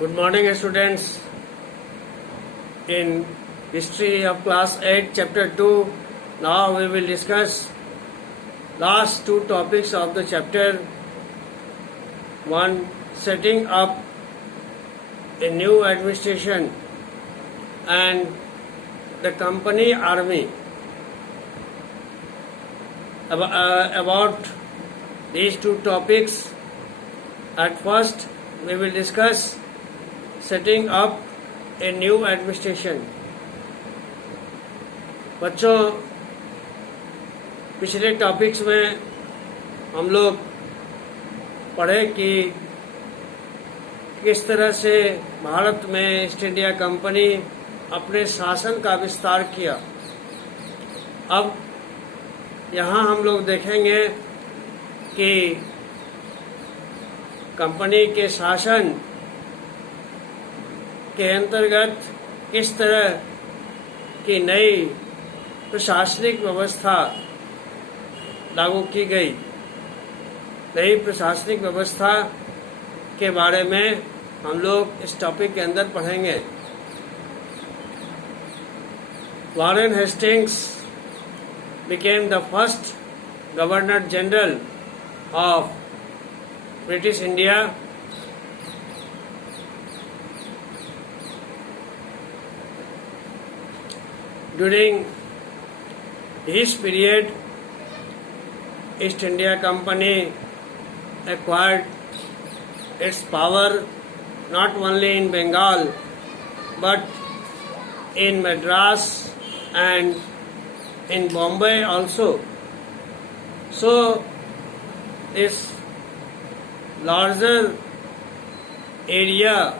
Good morning, students. In history of class 8, chapter 2, now we will discuss last two topics of the chapter. One, setting up a new administration and the company army. About these two topics, at first we will discuss setting up a new administration. बच्चों, पिछले topics में हम लोग पढ़े कि किस तरह से भारत में ईस्ट इंडिया कंपनी अपने शासन का विस्तार किया। अब यहाँ हम लोग देखेंगे कि कंपनी के शासन के अंतर्गत किस तरह की नई प्रशासनिक व्यवस्था लागू की गई। नई प्रशासनिक व्यवस्था के बारे में हम लोग इस टॉपिक के अंदर पढ़ेंगे। Warren Hastings became the first Governor General of British India. During this period, East India Company acquired its power not only in Bengal but in Madras and in Bombay also. So this larger area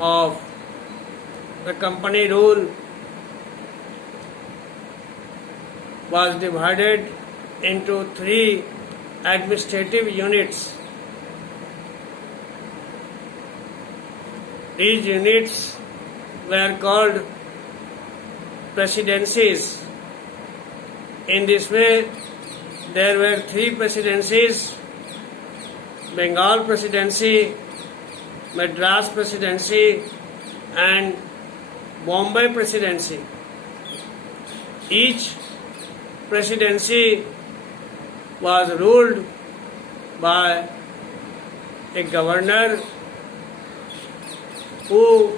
of the company rule was divided into three administrative units. These units were called presidencies. In this way, there were three presidencies: Bengal Presidency, Madras Presidency, and Bombay Presidency. Each presidency was ruled by a governor who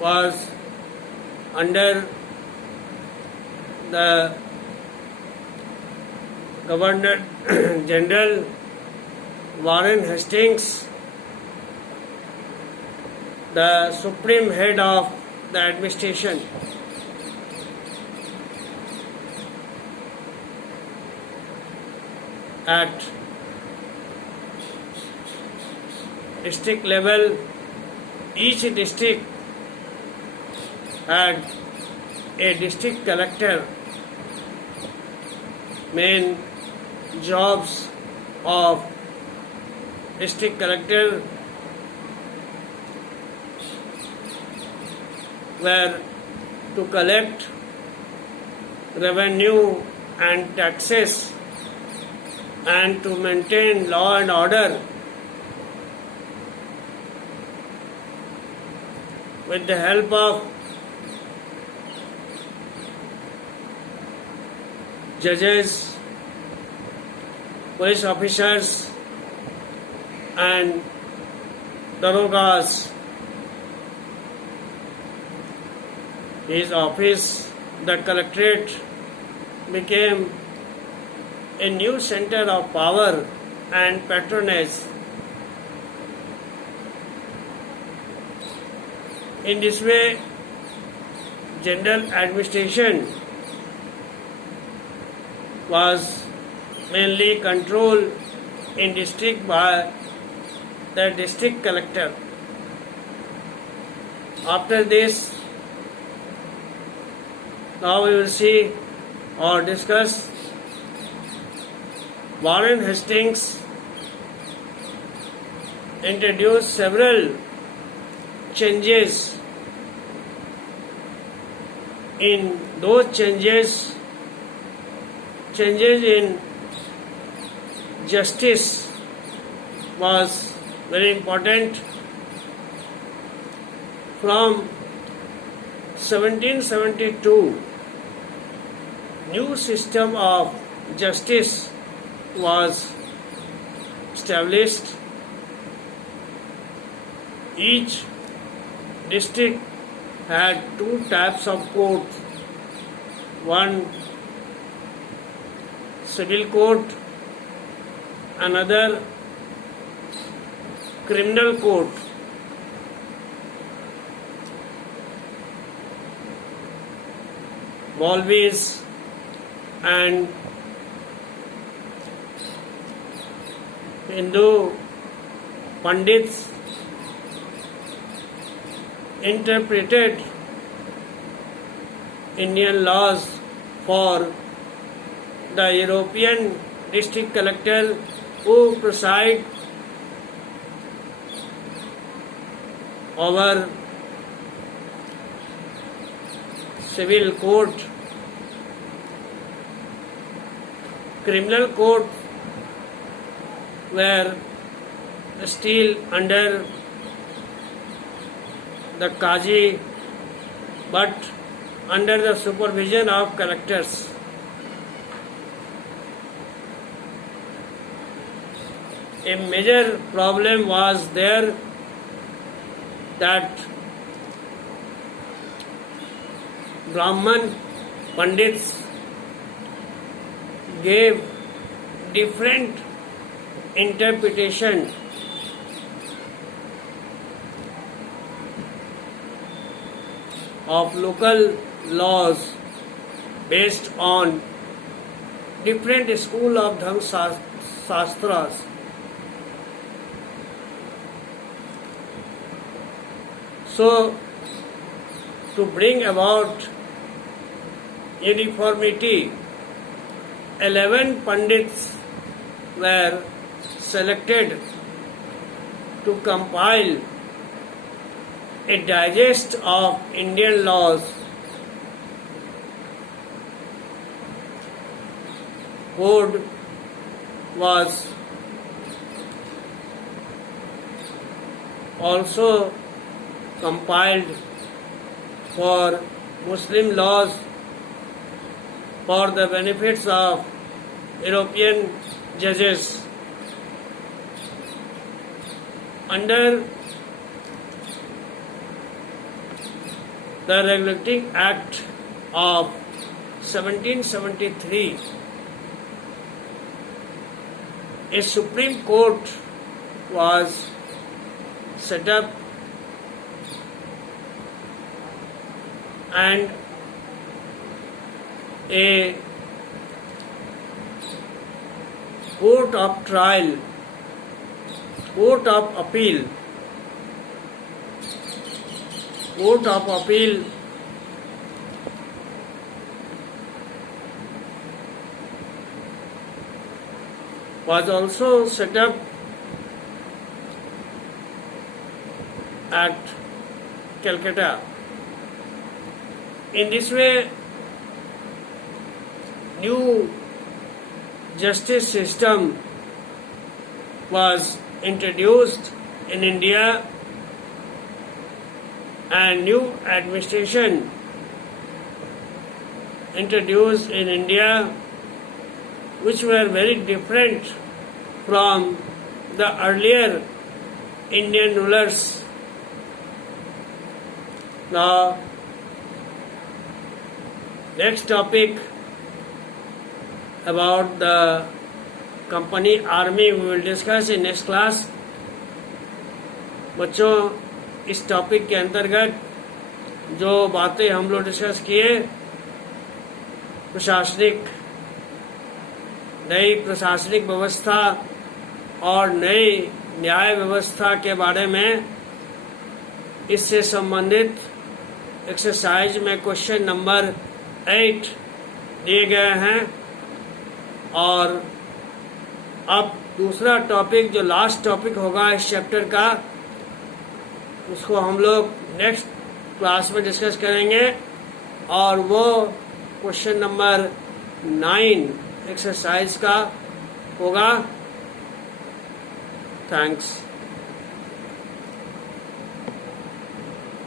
was under the Governor General Warren Hastings, the supreme head of the administration. At district level, each district had a district collector. Main jobs of district collector were to collect revenue and taxes and to maintain law and order. With the help of judges, police officers, and darogas, his office, the collectorate, became a new center of power and patronage. In this way, general administration was mainly controlled in district by the district collector. After this, now we will see or discuss Warren Hastings introduced several changes. In those changes in justice was very important. From 1772, new system of justice was established. Each district had two types of courts, one civil court, another criminal court. Maulvis and Hindu Pandits interpreted Indian laws for the European district collector who preside over civil court, criminal court were still under the Qazi, but under the supervision of collectors. A major problem was there that Brahman Pandits gave different interpretation of local laws based on different school of Dharma Shastras. So, to bring about uniformity, 11 Pandits were selected to compile a digest of Indian laws. Code was also compiled for Muslim laws for the benefits of European judges. Under the Regulating Act of 1773, a Supreme Court was set up and a court of trial, court of appeal was also set up at Calcutta. In this way, new justice system was introduced in India and new administration introduced in India, which were very different from the earlier Indian rulers. Now, next topic about the company army we will discuss in next class. बच्चों, इस topic के अंतर्गत जो बातें हम लोग discuss किए, नई प्रशासनिक व्यवस्था और नई न्याय व्यवस्था के बारे में, इससे संबंधित एक्सरसाइज में क्वेश्चन नंबर 8 दिए गए हैं। और अब दूसरा टॉपिक जो लास्ट टॉपिक होगा इस चैप्टर का, उसको हम लोग नेक्स्ट क्लास में डिस्कस करेंगे और वो क्वेश्चन नंबर 9 एक्सरसाइज का होगा। थैंक्स।